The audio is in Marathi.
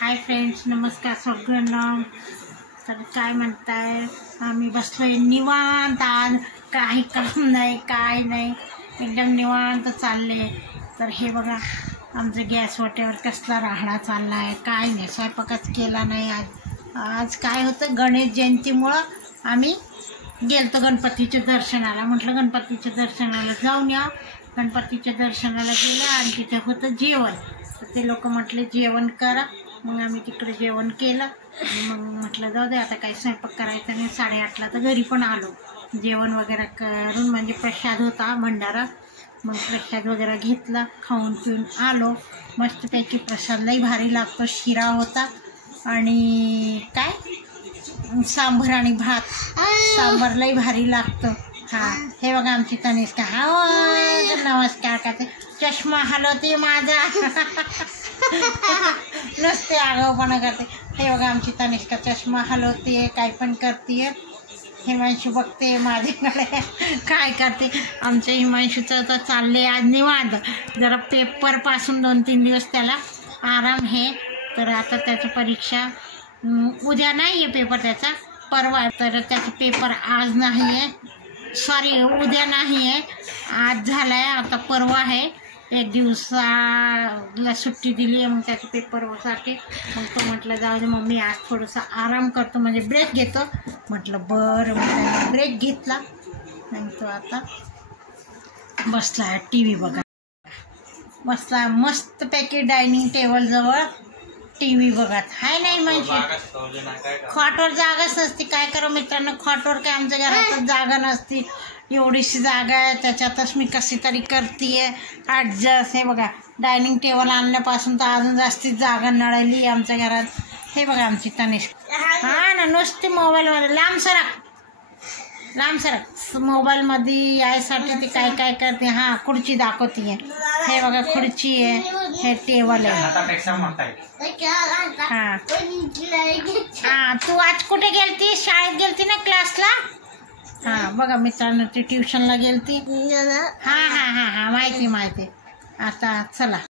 हाय फ्रेंड्स, नमस्कार सगळ्यांना. तर काय म्हणताय, आम्ही बसलोय निवांत. आज काही काम नाही, काय नाही, एकदम निवांत चालले. तर हे बघा, आमचं गॅस वाट्यावर कसला राहडा चालला आहे. काय नाही, स्वयंपाकच केला नाही आज काय होतं, गणेश जयंतीमुळं आम्ही गेलतो गणपतीच्या दर्शनाला. म्हटलं गणपतीच्या दर्शनाला जाऊन या. गणपतीच्या दर्शनाला गेलं आणि तिथे होतं जेवण. तर ते लोक म्हटले जेवण करा. मग आम्ही तिकडे जेवण केलं. मग म्हटलं जाऊ दे, आता काही स्वयंपाक करायचं नाही. 8:30ला तर घरी पण आलो. जेवण वगैरे करून, म्हणजे प्रसाद होता भंडारा. मग प्रसाद वगैरे घेतला, खाऊन पिऊन आलो. मस्तपैकी प्रसाद लई भारी लागतो. शिरा होता आणि काय सांबार आणि भात. सांबार लई भारी लागतं. हां, हे बघा आमची तनिष्का. हा, नमस्कार करते. चष्मा हलवते माझा. नुसते आगाऊपणा करते. हे बघा आमची तनिष्का चष्मा हलवते, काय पण करते. हिमांशू बघते माझ्याकडे काय करते. आमच्या हिमांशूचं तर चालले आज निवांत. जरा पेपरपासून 2-3 दिवस त्याला आराम आहे. तर आता त्याची परीक्षा उद्या नाही आहे पेपर, त्याचा परवा. तर त्याचा पेपर आज नाही आहे, सॉरी उद्या नाही आहे, आज झाला आहे. आता परवा आहे. 1 दिवसाला सुट्टी दिली आहे मग त्याच्या पेपरसाठी. मग तो म्हटलं जाऊ दे मम्मी, आज थोडंसं आराम करतो, म्हणजे ब्रेक घेतो. म्हटलं बरं. मग त्याने ब्रेक घेतला. मग तो आता बसला आहे टी व्ही बघा. बसला मस्तपैकी डायनिंग टेबलजवळ टी व्ही बघत. हाय नाही म्हणजे खॉटवर जागाच नसती. काय करू मित्रांनो, खॉटवर काय आमच्या घरातच जागा नसती. एवढीशी जागा आहे, त्याच्यातच मी कशी तरी करते ॲडजस्ट. हे बघा, डायनिंग टेबल आणल्यापासून तर अजून जास्तीच जागा नळाली आहे आमच्या घरात. हे बघा आमची तनिष्का. हा ना, नुसती मोबाईलमध्ये लांब सरक मोबाईलमध्ये यायसाठी ती काय काय करते. हां, खुर्ची दाखवते. हे बघा खुर्ची आहे, हे टेबल आहे. हां हां, तू आज कुठे गेलती? शाळेत गेलती ना, क्लासला? हां बघा मित्रांनो, ती ट्युशनला गेलती. हां हां हां हां, माहिती. आता चला.